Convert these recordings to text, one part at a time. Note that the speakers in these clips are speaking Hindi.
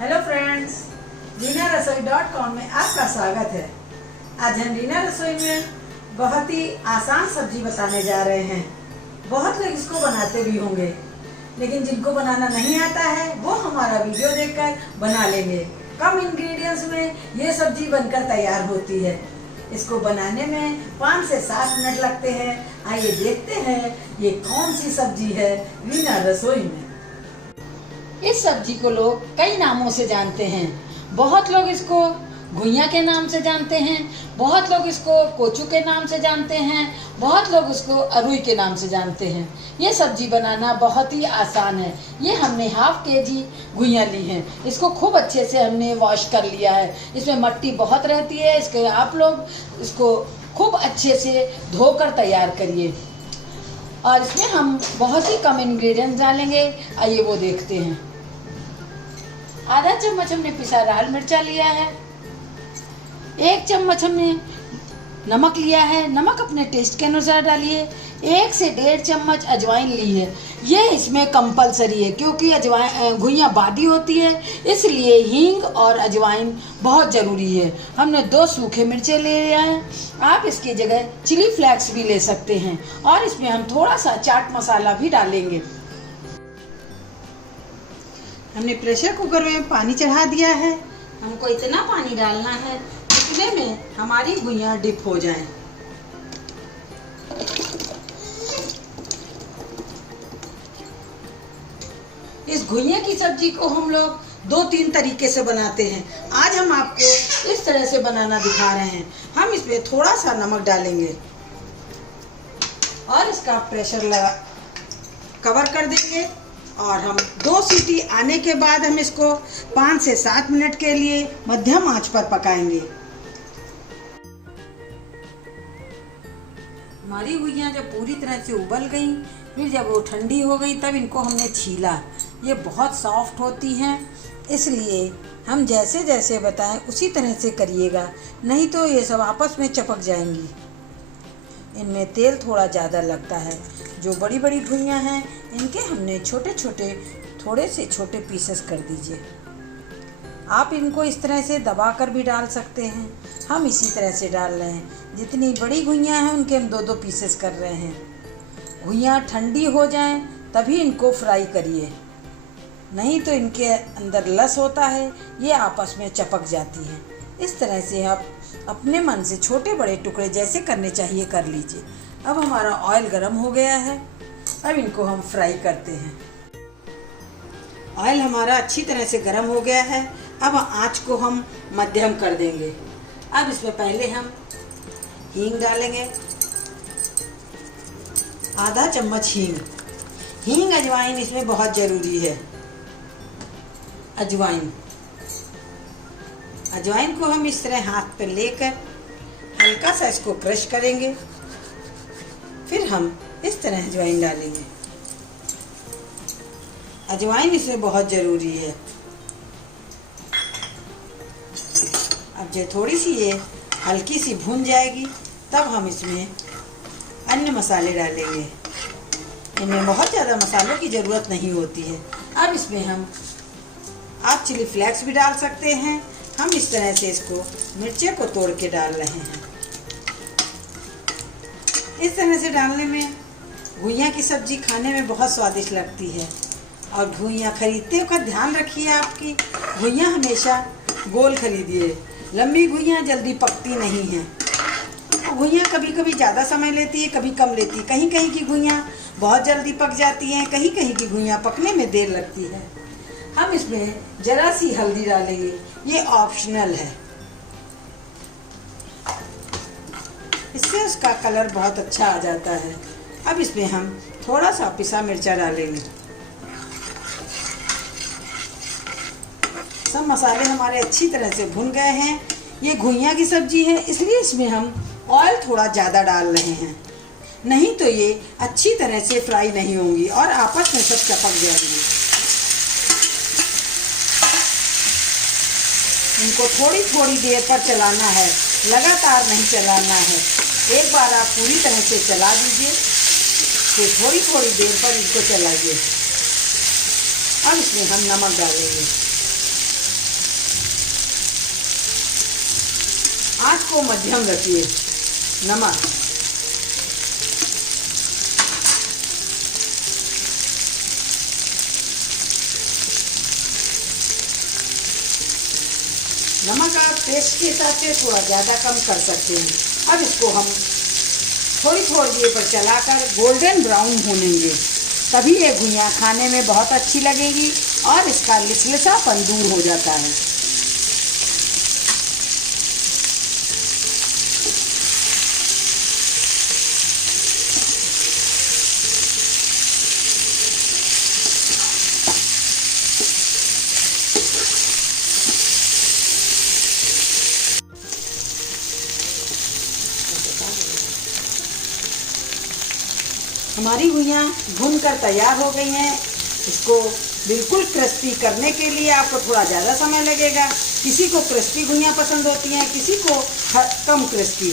हेलो फ्रेंड्स, रीनारसोई.com में आपका स्वागत है। आज हम रीना रसोई में बहुत ही आसान सब्जी बताने जा रहे हैं। बहुत लोग इसको बनाते भी होंगे, लेकिन जिनको बनाना नहीं आता है वो हमारा वीडियो देखकर बना लेंगे। कम इंग्रेडिएंट्स में ये सब्जी बनकर तैयार होती है। इसको बनाने में 5 से 7 मिनट लगते हैं। आइए देखते हैं ये कौन सी सब्जी है रीना रसोई में। इस सब्जी को लोग कई नामों से जानते हैं। बहुत लोग इसको घुइयां के नाम से जानते हैं, बहुत लोग इसको कोचू के नाम से जानते हैं, बहुत लोग इसको अरुई के नाम से जानते हैं। ये सब्जी बनाना बहुत ही आसान है। ये हमने ½ kg घुइयां ली हैं। इसको खूब अच्छे से हमने वॉश कर लिया है। इसमें मट्टी बहुत रहती है, इसके आप लोग इसको खूब अच्छे से धोकर तैयार करिए। और इसमें हम बहुत ही कम इंग्रेडिएंट्स डालेंगे। आइए वो देखते हैं। आधा चम्मच हमने पिसा लाल मिर्चा लिया है। 1 चम्मच हमने नमक लिया है। नमक अपने टेस्ट के अनुसार डालिए। 1 से 1.5 चम्मच अजवाइन ली है। ये इसमें कंपलसरी है क्योंकि अजवाइन घुइयां बादी होती है, इसलिए हींग और अजवाइन बहुत ज़रूरी है। हमने 2 सूखे मिर्चे ले लिया है। आप इसकी जगह चिली फ्लेक्स भी ले सकते हैं और इसमें हम थोड़ा सा चाट मसाला भी डालेंगे। हमने प्रेशर कुकर में पानी चढ़ा दिया है। हमको इतना पानी डालना है जितने में हमारी घुइयां डिप हो जाएं। इस घुइयां की सब्जी को हम लोग 2-3 तरीके से बनाते हैं। आज हम आपको इस तरह से बनाना दिखा रहे हैं। हम इसमें थोड़ा सा नमक डालेंगे और इसका प्रेशर लगा कवर कर देंगे और हम 2 सीटी आने के बाद हम इसको 5 से 7 मिनट के लिए मध्यम आंच पर पकाएंगे। हमारी घुइयां जब पूरी तरह से उबल गई, फिर जब वो ठंडी हो गई, तब इनको हमने छीला। ये बहुत सॉफ्ट होती हैं, इसलिए हम जैसे जैसे बताएं उसी तरह से करिएगा, नहीं तो ये सब आपस में चिपक जाएंगी। इनमें तेल थोड़ा ज़्यादा लगता है। जो बड़ी बड़ी घुइयां हैं इनके हमने थोड़े से छोटे पीसेस कर दीजिए। आप इनको इस तरह से दबाकर भी डाल सकते हैं। हम इसी तरह से डाल रहे हैं। जितनी बड़ी घुइयां हैं उनके हम 2-2 पीसेस कर रहे हैं। घुइयां ठंडी हो जाएं तभी इनको फ्राई करिए, नहीं तो इनके अंदर लस होता है, ये आपस में चिपक जाती है। इस तरह से आप अपने मन से छोटे बड़े टुकड़े जैसे करने चाहिए कर लीजिए। अब हमारा ऑयल गर्म हो गया है। अब इनको हम फ्राई करते हैं। ऑयल हमारा अच्छी तरह से गर्म हो गया है। अब आंच को हम मध्यम कर देंगे। अब इसमें पहले हम हींग डालेंगे, आधा चम्मच हींग। हींग अजवाइन इसमें बहुत ज़रूरी है। अजवाइन को हम इस तरह हाथ पर लेकर हल्का सा इसको क्रश करेंगे। फिर हम इस तरह अजवाइन डालेंगे। अजवाइन इसमें बहुत ज़रूरी है। अब जब थोड़ी सी ये हल्की सी भून जाएगी, तब हम इसमें अन्य मसाले डालेंगे। इनमें बहुत ज़्यादा मसालों की ज़रूरत नहीं होती है। अब इसमें आप चिली फ्लेक्स भी डाल सकते हैं। हम इस तरह से इसको मिर्चे को तोड़ के डाल रहे हैं। इस तरह से डालने में घुइयां की सब्जी खाने में बहुत स्वादिष्ट लगती है। और घुइयां खरीदते वक्त ध्यान रखिए, आपकी घुइयां हमेशा गोल खरीदिए। लंबी घुइयां जल्दी पकती नहीं हैं। घुइयां कभी कभी ज़्यादा समय लेती है, कभी कम लेती है। कहीं कहीं की घुइयां बहुत जल्दी पक जाती हैं, कहीं कहीं की घुइयां पकने में देर लगती है। हम इसमें ज़रा सी हल्दी डालेंगे, ये ऑप्शनल है। इससे उसका कलर बहुत अच्छा आ जाता है। अब इसमें हम थोड़ा सा पिसा मिर्चा डालेंगे। सब मसाले हमारे अच्छी तरह से भुन गए हैं। ये घुइयां की सब्जी है, इसलिए इसमें हम ऑयल थोड़ा ज़्यादा डाल रहे हैं, नहीं तो ये अच्छी तरह से फ्राई नहीं होंगी और आपस में सब चिपक जाएंगी। इनको थोड़ी थोड़ी देर पर चलाना है, लगातार नहीं चलाना है। एक बार आप पूरी तरह से चला दीजिए, फिर थोड़ी थोड़ी देर पर इनको चलाइए। अब इसमें हम नमक डालेंगे। आँच को मध्यम रखिए। नमक, नमक आप टेस्ट के हिसाब से थोड़ा ज़्यादा कम कर सकते हैं। अब इसको हम थोड़ी थोड़ी देर पर चलाकर गोल्डन ब्राउन होनेंगे, तभी ये घुइयाँ खाने में बहुत अच्छी लगेगी और इसका लिसलिसापन दूर हो जाता है। हमारी घुइयाँ भूनकर तैयार हो गई हैं। इसको बिल्कुल क्रिस्पी करने के लिए आपको थोड़ा ज़्यादा समय लगेगा। किसी को क्रिस्पी घुइयाँ पसंद होती हैं, किसी को कम क्रिस्पी।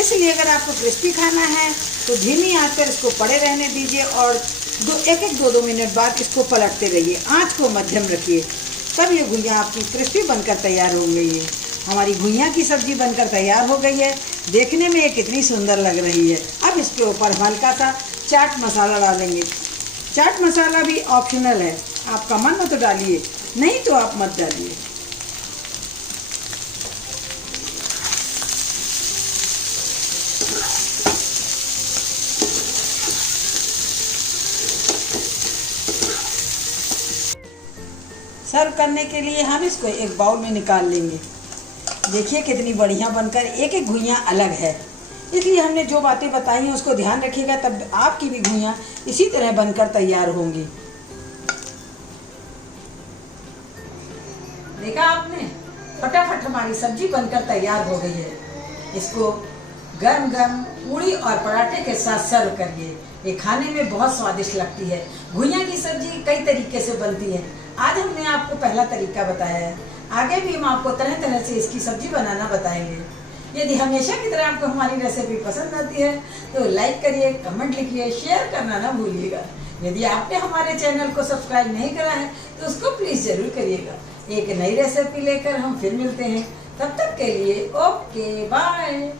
इसलिए अगर आपको क्रिस्पी खाना है तो धीमी आंच पर इसको पड़े रहने दीजिए और एक दो मिनट बाद इसको पलटते रहिए। आंच को मध्यम रखिए, तब ये घुइयाँ आपकी क्रिस्पी बनकर तैयार हो गई है। हमारी घुइयाँ की सब्ज़ी बनकर तैयार हो गई है। देखने में ये कितनी सुंदर लग रही है। अब इसके ऊपर हल्का सा चाट मसाला डालेंगे। चाट मसाला भी ऑप्शनल है, आपका मन हो तो डालिए, नहीं तो आप मत डालिए। सर्व करने के लिए हम इसको एक बाउल में निकाल लेंगे। देखिए कितनी बढ़िया बनकर एक एक घुइयाँ अलग है। इसलिए हमने जो बातें बताई हैं उसको ध्यान रखिएगा, तब आपकी भी घुइयाँ इसी तरह बनकर तैयार होंगी। देखा आपने, फटाफट हमारी सब्जी बनकर तैयार हो गई है। इसको गरम गरम पूड़ी और पराठे के साथ सर्व करिए। ये खाने में बहुत स्वादिष्ट लगती है। घुइयाँ की सब्जी कई तरीके से बनती है। आज हमने आपको पहला तरीका बताया है, आगे भी हम आपको तरह तरह से इसकी सब्जी बनाना बताएंगे। यदि हमेशा की तरह आपको हमारी रेसिपी पसंद आती है तो लाइक करिए, कमेंट लिखिए, शेयर करना ना भूलिएगा। यदि आपने हमारे चैनल को सब्सक्राइब नहीं करा है तो उसको प्लीज जरूर करिएगा। एक नई रेसिपी लेकर हम फिर मिलते हैं, तब तक के लिए ओके बाय।